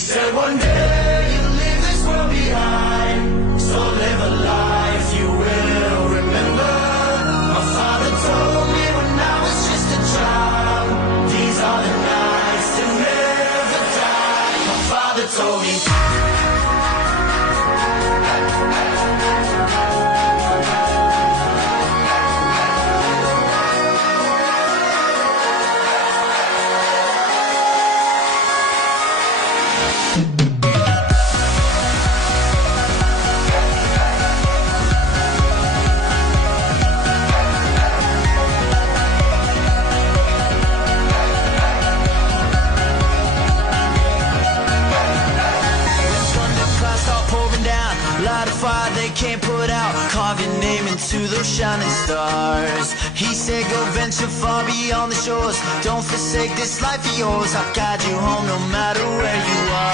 said one day you'll leave this world behind, so live a life you will remember. My father told me when I was just a child, these are the nights to never die. My father told me. Light a fire they can't put out, carve your name into those shining stars. He said go venture far beyond the shores, don't forsake this life of yours. I'll guide you home no matter where you are.